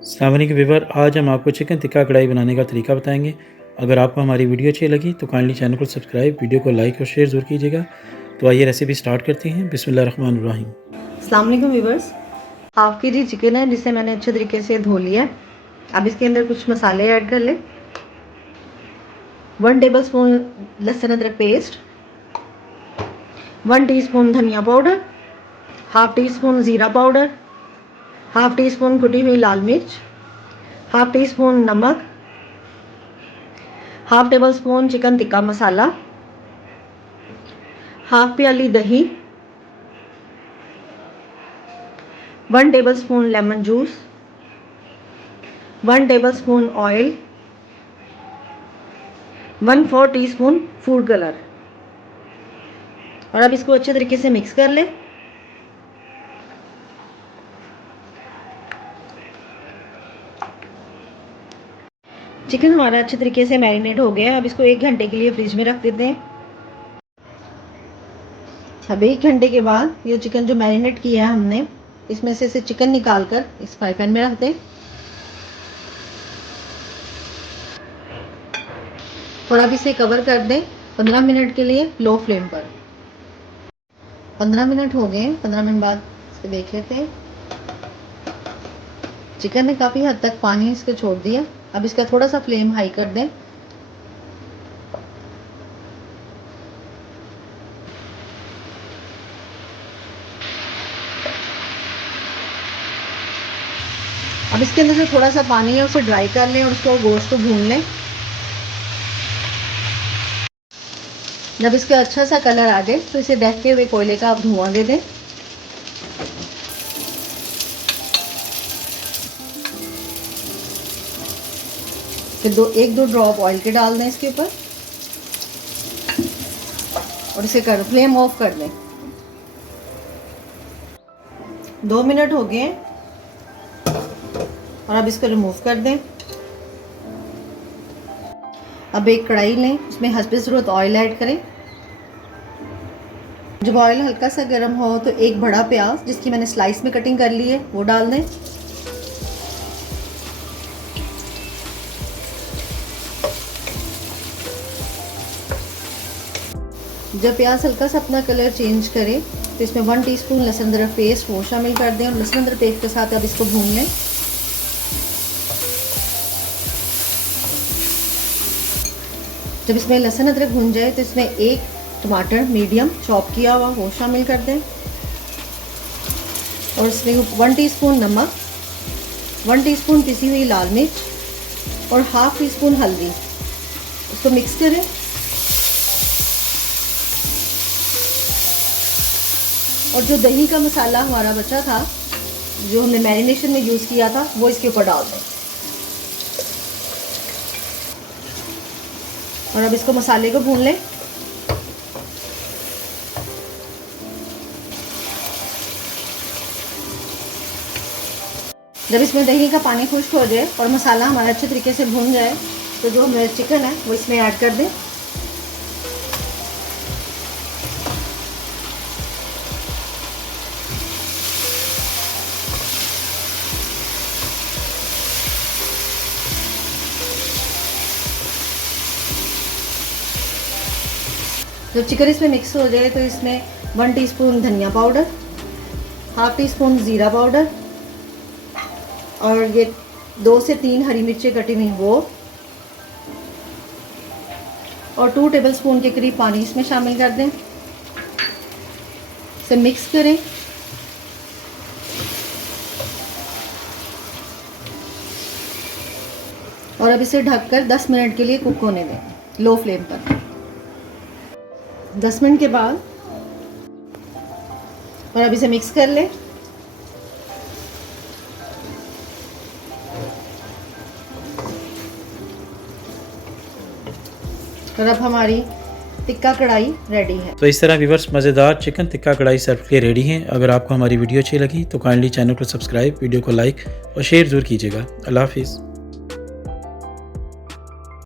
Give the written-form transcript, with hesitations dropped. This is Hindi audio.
अस्सलाम वालेकुम व्यूअर, आज हम आपको चिकन टिक्का कढ़ाई बनाने का तरीका बताएंगे। अगर आपको हमारी वीडियो अच्छी लगी तो काइंडली चैनल को सब्सक्राइब, वीडियो को लाइक और शेयर ज़रूर कीजिएगा। तो आइए रेसिपी स्टार्ट करते हैं। बिस्मिल्लाहिर्रहमानिर्रहीम। अस्सलाम वालेकुम व्यूअर्स, हाफ़ के जी चिकन है जिसे मैंने अच्छे तरीके से धो लिया है। अब इसके अंदर कुछ मसाले ऐड कर लें। 1 टेबलस्पून लहसुन अदरक पेस्ट, 1 टीस्पून धनिया पाउडर, हाफ़ टी स्पून ज़ीरा पाउडर, हाफ़ टी स्पून कुटी हुई लाल मिर्च, हाफ़ टी स्पून नमक, half tablespoon chicken tikka masala, half प्याली दही, 1 tablespoon lemon juice, 1 tablespoon oil, 1/4 teaspoon food colour. और अब इसको अच्छे तरीके से मिक्स कर लें। चिकन हमारा अच्छे तरीके से मैरिनेट हो गया है। अब इसको 1 घंटे के लिए फ्रिज में रख देते हैं। अब 1 घंटे के बाद ये चिकन जो मैरिनेट किया है हमने, इसमें से इसे चिकन निकाल कर इस फ्राई पैन में रख दें और अब इसे कवर कर दें 15 मिनट के लिए लो फ्लेम पर। 15 मिनट हो गए। 15 मिनट बाद इसे देख लेते हैं। चिकन ने काफ़ी हद तक पानी इसके छोड़ दिया। अब इसका थोड़ा सा फ्लेम हाई कर दें। अब इसके अंदर जो थोड़ा सा पानी है उसे ड्राई कर लें और उसको गोश्त को भून लें। जब इसका अच्छा सा कलर आ जाए तो इसे दहकते हुए कोयले का आप धुआं दे दें। फिर 1-2 ड्रॉप ऑयल के डाल दें इसके ऊपर और इसे फ्लेम ऑफ कर दें। 2 मिनट हो गए और अब इसको रिमूव कर दें। अब एक कढ़ाई लें, उसमें हस्बे ज़रूरत ऑयल ऐड करें। जब ऑयल हल्का सा गर्म हो तो एक बड़ा प्याज जिसकी मैंने स्लाइस में कटिंग कर ली है वो डाल दें। जब प्याज हल्का सा अपना कलर चेंज करे तो इसमें 1 टीस्पून लहसुन अदरक पेस्ट वो शामिल कर दें और लहसुन अदरक पेस्ट के साथ अब इसको भून लें। जब इसमें लहसुन अदरक भून जाए तो इसमें 1 टमाटर मीडियम चॉप किया हुआ वो शामिल कर दें और इसमें 1 टीस्पून नमक, 1 टीस्पून पिसी हुई लाल मिर्च और हाफ़ टी स्पून हल्दी। इसको मिक्स करें। और जो दही का मसाला हमारा बचा था जो हमने मैरिनेशन में यूज़ किया था वो इसके ऊपर डाल दें और अब इसको मसाले को भून लें। जब इसमें दही का पानी खुश्क हो जाए और मसाला हमारा अच्छे तरीके से भून जाए तो जो हमारा चिकन है वो इसमें ऐड कर दें। जब चिकन इसमें मिक्स हो जाए तो इसमें 1 टीस्पून धनिया पाउडर, हाफ़ टी स्पून ज़ीरा पाउडर और ये 2 से 3 हरी मिर्चें कटी हुई वो और 2 टेबलस्पून के करीब पानी इसमें शामिल कर दें। इसे मिक्स करें। और अब इसे ढककर 10 मिनट के लिए कुक होने दें लो फ्लेम पर। 10 मिनट के बाद और अब इसे मिक्स कर लें। और अब हमारी टिक्का कढ़ाई रेडी है। तो इस तरह व्यूअर्स मज़ेदार चिकन टिक्का कढ़ाई सर्व के लिए रेडी हैं। अगर आपको हमारी वीडियो अच्छी लगी तो काइंडली चैनल को सब्सक्राइब, वीडियो को लाइक और शेयर ज़रूर कीजिएगा। अल्लाह हाफिज़।